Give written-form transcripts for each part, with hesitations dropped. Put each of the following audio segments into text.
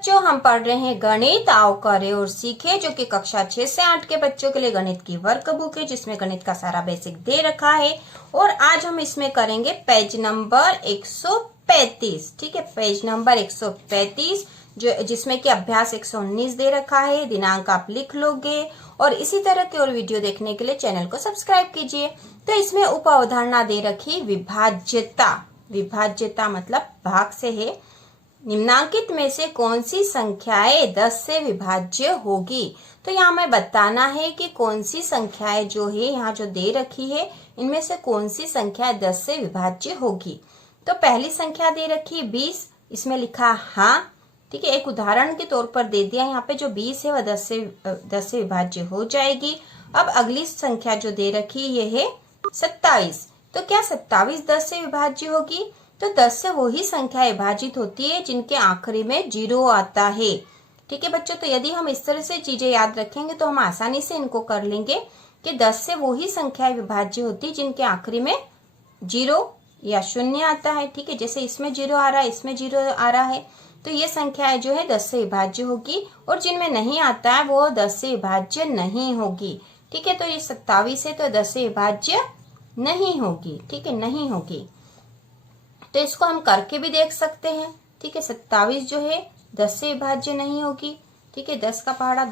बच्चों, हम पढ़ रहे हैं गणित आओ करे और सीखे, जो कि कक्षा 6 से 8 के बच्चों के लिए गणित की वर्क बुक है, जिसमें गणित का सारा बेसिक दे रखा है। और आज हम इसमें करेंगे पेज नंबर 135। ठीक है, पेज नंबर 135 जिसमें कि अभ्यास 119 दे रखा है। दिनांक आप लिख लोगे और इसी तरह के और वीडियो देखने के लिए चैनल को सब्सक्राइब कीजिए। तो इसमें उप अवधारणा दे रखी विभाज्यता। विभाज्यता मतलब भाग से है। निम्नांकित में से कौन सी संख्याएं 10 से विभाज्य होगी। तो यहाँ हमें बताना है कि कौन सी संख्याएं जो है यहाँ जो दे रखी है, इनमें से कौन सी संख्या 10 से विभाज्य होगी। तो पहली संख्या दे रखी 20, इसमें लिखा हाँ। ठीक है, एक उदाहरण के तौर पर दे दिया यहाँ पे, जो 20 है वह 10 से विभाज्य हो जाएगी। अब अगली संख्या जो दे रखी ये है 27। तो क्या 27 10 से विभाज्य होगी। तो 10 से वही संख्या विभाजित होती है जिनके आखिरी में 0 आता है। ठीक है बच्चों, तो यदि हम इस तरह से चीजें याद रखेंगे तो हम आसानी से इनको कर लेंगे कि 10 से वही संख्या विभाज्य होती है जिनके आखिरी में 0 या 0 आता है। ठीक है, जैसे इसमें 0 आ रहा है, इसमें 0 आ रहा है, तो ये संख्याएं जो है 10 से विभाज्य होगी। और जिनमें नहीं आता है वो 10 से विभाज्य नहीं होगी। ठीक है, तो ये 27 है तो 10 से विभाज्य नहीं होगी। ठीक है, नहीं होगी। तो इसको हम करके भी देख सकते हैं। ठीक है, 27 जो है 10 से विभाज्य नहीं होगी। ठीक है, 10 का पहाड़ा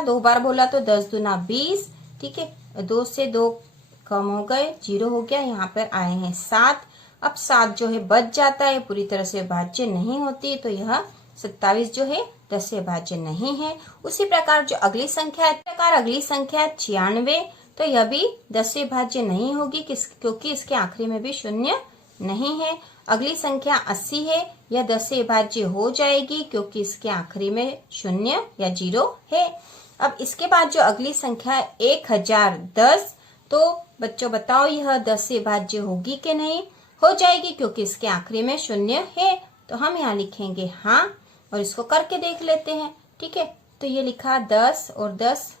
2 बार बोला तो 10 दूना 20। ठीक है, 2 से 2 कम हो गए, 0 हो गया, यहाँ पर आए हैं 7। अब 7 जो है बच जाता है, पूरी तरह से विभाज्य नहीं होती, तो यह 27 जो है 10 से विभाज्य नहीं है। उसी प्रकार जो अगली संख्या है, अगली संख्या 96, तो यह भी 10 से विभाज्य नहीं होगी, क्योंकि इसके आखिरी में भी 0 नहीं है। अगली संख्या 80 है, यह 10 से विभाज्य हो जाएगी क्योंकि इसके आखिरी में 0 या 0 है। अब इसके बाद जो अगली संख्या 1010, तो बच्चों बताओ यह 10 से विभाज्य होगी कि नहीं। हो जाएगी क्योंकि इसके आखिरी में 0 है, तो हम यहाँ लिखेंगे हाँ और इसको करके देख लेते हैं। ठीक है, तो ये लिखा 10 और 10।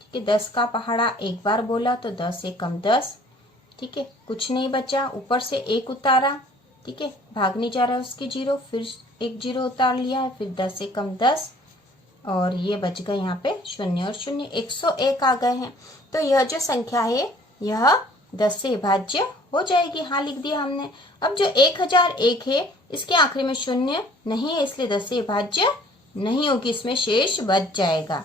ठीक है, 10 का पहाड़ा एक बार बोला तो 10 एकम 10। ठीक है, कुछ नहीं बचा, ऊपर से 1 उतारा। ठीक है, भागने जा रहा है उसकी 0, फिर एक 0 उतार लिया है, फिर 10 एकम 10 और ये बच गए यहाँ पे 0 और 0, 101 आ गए हैं। तो यह जो संख्या है यह 10 से विभाज्य हो जाएगी। हाँ लिख दिया हमने। अब जो 1001 है, इसके आखिरी में 0 नहीं है, इसलिए 10 से विभाज्य नहीं होगी, इसमें शेष बच जाएगा।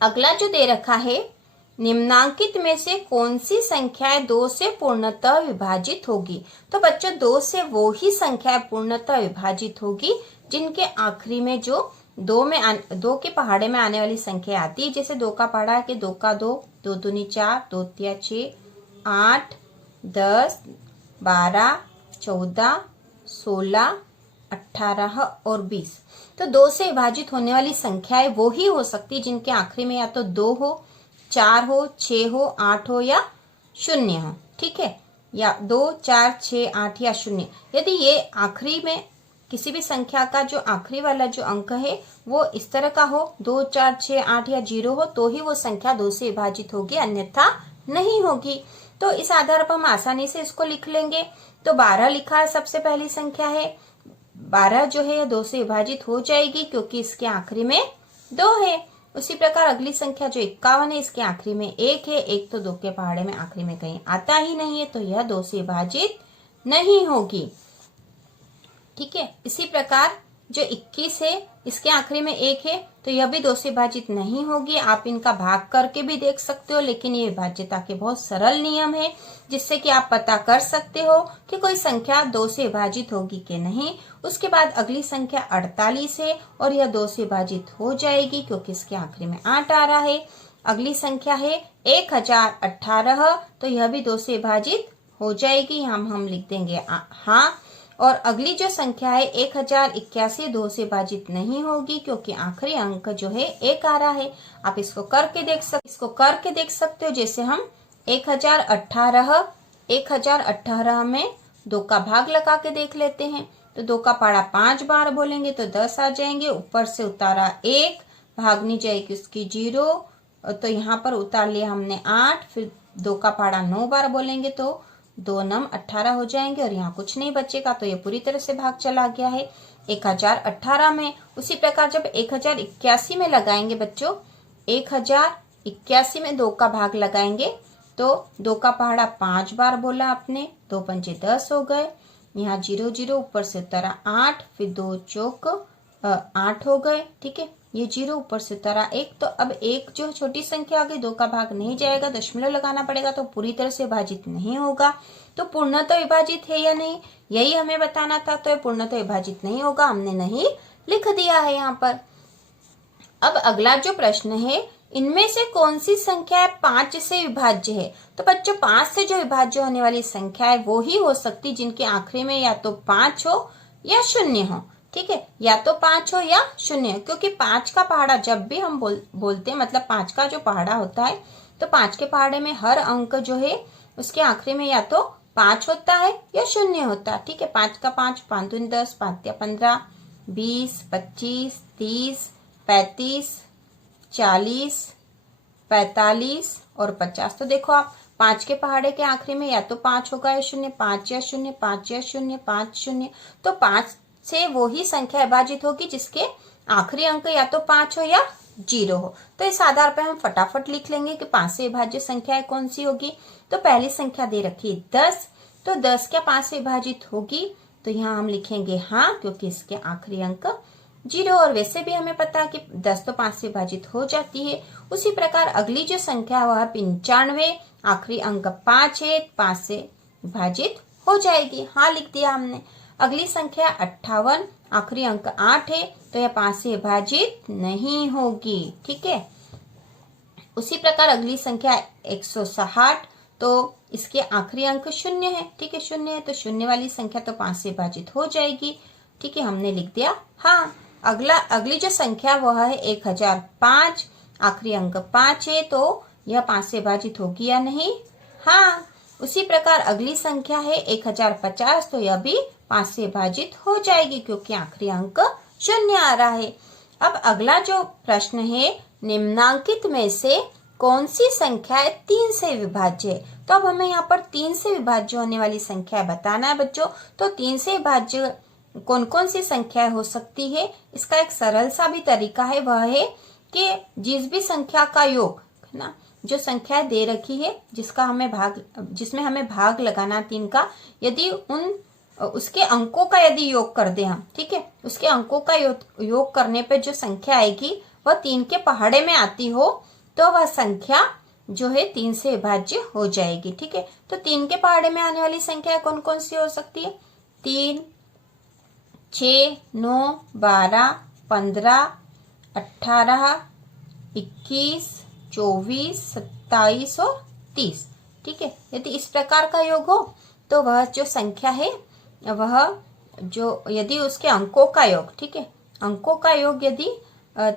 अगला जो दे रखा है, निम्नांकित में से कौन सी संख्याएं 2 से पूर्णतः विभाजित होगी। तो बच्चों 2 से वो ही संख्याएं पूर्णतः विभाजित होगी जिनके आखिरी में जो 2 के पहाड़े में आने वाली संख्या आती है। जैसे 2 का पहाड़ा है कि 2 का 2, 2 दूनी 4, 2 तिया 6, 8, 10, 12, 14, 16, 18 और 20। तो 2 से विभाजित होने वाली संख्याएं वो ही हो सकती जिनके आखिरी में या तो 2 हो, 4 हो, 6 हो, 8 हो या 0 हो। ठीक है, या 2, 4, 6, 8 या 0। यदि ये आखिरी में किसी भी संख्या का जो आखिरी वाला जो अंक है वो इस तरह का हो, 2, 4, 6, 8 या 0 हो, तो ही वो संख्या 2 से विभाजित होगी, अन्यथा नहीं होगी। तो इस आधार पर हम आसानी से इसको लिख लेंगे। तो 12 लिखा है, सबसे पहली संख्या है 12 जो है 2 से विभाजित हो जाएगी क्योंकि इसके आखिरी में 2 है। उसी प्रकार अगली संख्या जो 51 है, इसके आखिरी में 1 है, 1 तो 2 के पहाड़े में आखिरी में कहीं आता ही नहीं है, तो यह 2 से विभाजित नहीं होगी। ठीक है, इसी प्रकार जो 21 है, इसके आखिरी में 1 है, तो यह भी 2 से विभाजित नहीं होगी। आप इनका भाग करके भी देख सकते हो, लेकिन ये विभाज्यता के बहुत सरल नियम है जिससे कि आप पता कर सकते हो कि कोई संख्या 2 से विभाजित होगी कि नहीं। उसके बाद अगली संख्या 48 है और यह 2 से विभाजित हो जाएगी क्योंकि इसके आखिरी में 8 आ रहा है। अगली संख्या है 1018, तो यह भी 2 से विभाजित हो जाएगी, हम लिख देंगे हाँ। और अगली जो संख्या है 1081, 2 से विभाजित नहीं होगी क्योंकि आखिरी अंक जो है 1 आ रहा है। आप इसको करके देख सकते हो। जैसे हम 1018 में 2 का भाग लगा के देख लेते हैं। तो 2 का पहाड़ा 5 बार बोलेंगे तो 10 आ जाएंगे, ऊपर से उतारा 1, भागनी जाएगी उसकी 0, तो यहाँ पर उतार लिया हमने 8, फिर 2 का पहाड़ा 9 बार बोलेंगे तो 2 9 18 हो जाएंगे और यहाँ कुछ नहीं बचेगा, तो ये पूरी तरह से भाग चला गया है। 1018 में। उसी प्रकार जब 1081 में लगाएंगे बच्चों, 1081 में 2 का भाग लगाएंगे तो 2 का पहाड़ा 5 बार बोला आपने, 2 पंचे 10 हो गए। यहाँ 0 0 ऊपर से उतरा 8, फिर 2 चौक 8 हो गए। ठीक है, ये 0 ऊपर से उतरा 1। तो अब 1 जो छोटी संख्या आ गई, 2 का भाग नहीं जाएगा, दशमलव लगाना पड़ेगा, तो पूरी तरह से विभाजित नहीं होगा। तो पूर्णतः विभाजित है या नहीं, यही हमें बताना था। तो ये पूर्णतः विभाजित नहीं होगा, हमने नहीं लिख दिया है यहाँ पर। अब अगला जो प्रश्न है, इनमें से कौन सी संख्या 5 से विभाज्य है? तो बच्चों 5 से जो विभाज्य होने वाली संख्या है वो ही हो सकती जिनके आखिरी में या तो 5 हो या 0 हो। ठीक है, या तो 5 हो या 0 हो, क्योंकि 5 का पहाड़ा जब भी हम बोलते हैं, मतलब 5 का जो पहाड़ा होता है, तो 5 के पहाड़े में हर अंक जो है उसके आखिरी में या तो 5 होता है या 0 होता है। ठीक है, 5 का 5, 5 दूनी 10, 5 या 15, 20, 25, 30, 35, 40, 45 और 50। तो देखो आप 5 के पहाड़े के आखिरी में या तो 5 होगा या 0, 5 या 0, 5 या 0, 5 0। तो 5 से वो ही संख्या विभाजित होगी जिसके आखिरी अंक या तो 5 हो या 0 हो। तो इस आधार पर हम फटाफट लिख लेंगे कि 5 से विभाज्य संख्या कौन सी होगी। तो पहली संख्या दे रखी है 10, तो 10 क्या 5 से विभाजित होगी? तो यहाँ हम लिखेंगे हाँ, क्योंकि इसके आखिरी अंक 0। और वैसे भी हमें पता है कि 10 तो 5 से विभाजित हो जाती है। उसी प्रकार अगली जो संख्या है वह 95, आखिरी अंक 5 है, 5 से विभाजित हो जाएगी। हाँ लिख दिया हमने। अगली संख्या 58, आखिरी अंक 8 है, तो यह 5 से विभाजित नहीं होगी। ठीक है, उसी प्रकार अगली संख्या 160, तो इसके आखिरी अंक 0 है। ठीक है, 0 है, तो 0 वाली संख्या तो 5 से विभाजित हो जाएगी। ठीक है, हमने लिख दिया हाँ। अगली जो संख्या वह है 1005, आखिरी अंक 5 है, तो यह 5 से विभाजित होगी या नहीं? हाँ। उसी प्रकार अगली संख्या है 1050, तो यह भी 5 से विभाजित हो जाएगी क्योंकि आखिरी अंक 0 आ रहा है। अब अगला जो प्रश्न है, निम्नांकित में से कौन सी संख्या 3 से विभाज्य है? तो अब हमें यहाँ पर 3 से विभाज्य होने वाली संख्या बताना है बच्चों। तो 3 से विभाज्य कौन कौन सी संख्या हो सकती है? इसका एक सरल सा भी तरीका है, वह है कि जिस भी संख्या का योग है ना, जो संख्या दे रखी है जिसमें हमें भाग लगाना 3 का, यदि उसके अंकों का यदि योग कर दे हम, ठीक है, उसके अंकों का योग करने पे जो संख्या आएगी वह 3 के पहाड़े में आती हो, तो वह संख्या जो है 3 से विभाज्य हो जाएगी। ठीक है, तो 3 के पहाड़े में आने वाली संख्या कौन कौन सी हो सकती है? 3, 6, 9, 12, 15, 18, 21, 24, 27 और 30। ठीक है, यदि इस प्रकार का योग हो तो वह जो संख्या है वह जो यदि उसके अंकों का योग, ठीक है, अंकों का योग यदि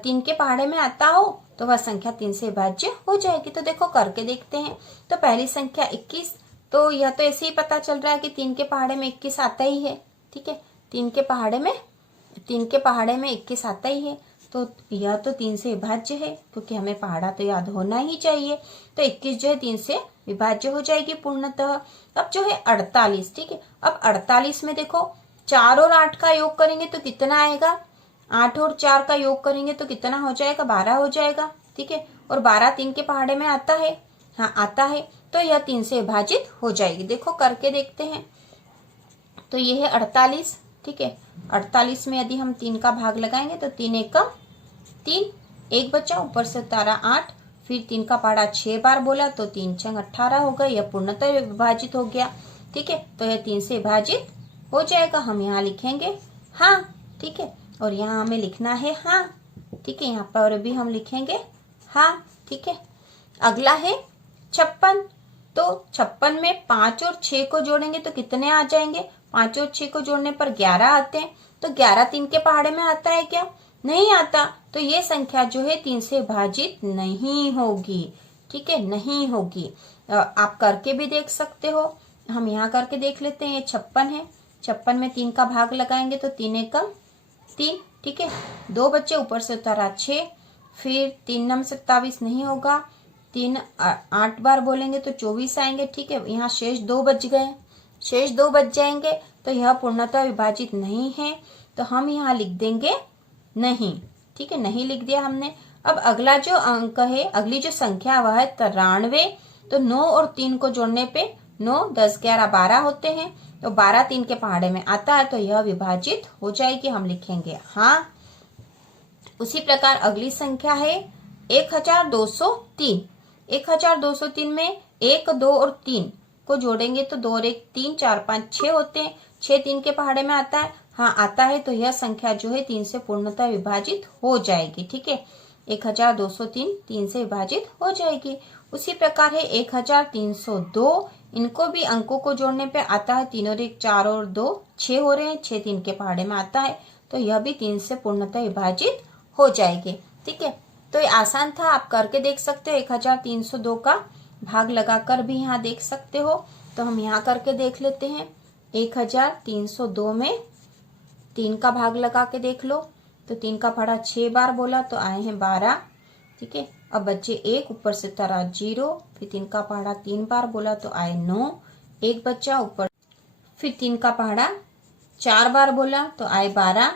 3 के पहाड़े में आता हो तो वह संख्या 3 से विभाज्य हो जाएगी। तो देखो करके देखते हैं। तो पहली संख्या 21, तो यह तो ऐसे ही पता चल रहा है कि 3 के पहाड़े में 21 आता ही है। ठीक है, 3 के पहाड़े में 21 आता ही है, तो यह तो 3 से विभाज्य है क्योंकि हमें पहाड़ा तो याद होना ही चाहिए। तो 21 जो है 3 से विभाज्य हो जाएगी पूर्णतः। अब जो है 48, ठीक है, अब 48 में देखो 4 और 8 का योग करेंगे तो कितना आएगा? 8 और 4 का योग करेंगे तो कितना हो जाएगा? 12 हो जाएगा। ठीक है, और 12 3 के पहाड़े में आता है, हाँ आता है, तो यह 3 से विभाजित हो जाएगी। देखो करके देखते हैं। तो ये है 48। ठीक है, 48 में यदि हम 3 का भाग लगाएंगे तो 3 एकम 3, 1 बचा, ऊपर से उतारा 8, फिर 3 का पहाड़ा 6 बार बोला तो 3 छंग 18 हो गए, यह पूर्णतः विभाजित हो गया। ठीक है, तो यह 3 से विभाजित हो जाएगा। हम यहाँ लिखेंगे हाँ। ठीक है, और यहाँ हमें लिखना है हाँ। ठीक है, यहाँ पर भी हम लिखेंगे हाँ। ठीक है, अगला है 56। तो 56 में 5 और 6 को जोड़ेंगे तो कितने आ जाएंगे? 5 और 6 को जोड़ने पर 11 आते हैं। तो 11 3 के पहाड़े में आता है क्या? नहीं आता। तो ये संख्या जो है 3 से विभाजित नहीं होगी। ठीक है, नहीं होगी। आप करके भी देख सकते हो। हम यहाँ करके देख लेते हैं। ये 56 है, 56 में 3 का भाग लगाएंगे तो 3 एकम 3। ठीक है, 2 बच्चे, ऊपर से उतारा 6, फिर 3 नम 27 नहीं होगा, 3 8 बार बोलेंगे तो 24 आएंगे। ठीक है, यहाँ शेष 2 बच गए, शेष 2 बच जाएंगे, तो यह पूर्णतः विभाजित नहीं है। तो हम यहाँ लिख देंगे नहीं। ठीक है, नहीं लिख दिया हमने। अब अगला जो अंक है, अगली जो संख्या है वह है 93। तो 9 और 3 को जोड़ने पे 9, 10, 11, 12 होते हैं। तो 12 3 के पहाड़े में आता है, तो यह विभाजित हो जाएगी, हम लिखेंगे हाँ। उसी प्रकार अगली संख्या है 1203। 1203 में 1, 2 और 3 को जोड़ेंगे तो 2 और 1 3, 4, 5, 6 होते हैं। 6 3 के पहाड़े में आता है, हाँ आता है। तो यह संख्या जो है 3 से पूर्णतः विभाजित हो जाएगी। ठीक है, 1203 3 से विभाजित हो जाएगी। उसी प्रकार है 1302। इनको भी अंकों को जोड़ने पे आता है, 3 और 1 4 और 2 6 हो रहे हैं। 6 3 के पहाड़े में आता है, तो यह भी 3 से पूर्णतः विभाजित हो जाएगी। ठीक है, तो ये आसान था, आप करके देख सकते हो। 1302 का भाग लगाकर भी यहाँ देख सकते हो। तो हम यहाँ करके देख लेते हैं। 1302 में 3 का भाग लगा के देख लो। तो 3 का पहाड़ा 6 बार बोला तो आए हैं 12। ठीक है, अब बच्चे 1, ऊपर से उतारा 0। फिर 3 का पहाड़ा 3 बार बोला तो आए 9। एक बच्चा ऊपर, फिर 3 का पहाड़ा 4 बार बोला तो आए 12।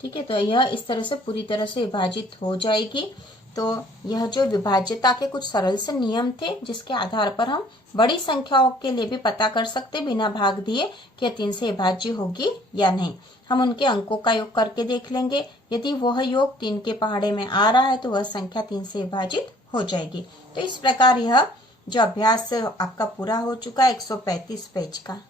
ठीक है, तो यह इस तरह से पूरी तरह से विभाजित हो जाएगी। तो यह जो विभाज्यता के कुछ सरल से नियम थे, जिसके आधार पर हम बड़ी संख्याओं के लिए भी पता कर सकते बिना भाग दिए कि 3 से विभाज्य होगी या नहीं। हम उनके अंकों का योग करके देख लेंगे। यदि वह योग 3 के पहाड़े में आ रहा है तो वह संख्या 3 से विभाजित हो जाएगी। तो इस प्रकार यह जो अभ्यास आपका पूरा हो चुका है 135 पेज का।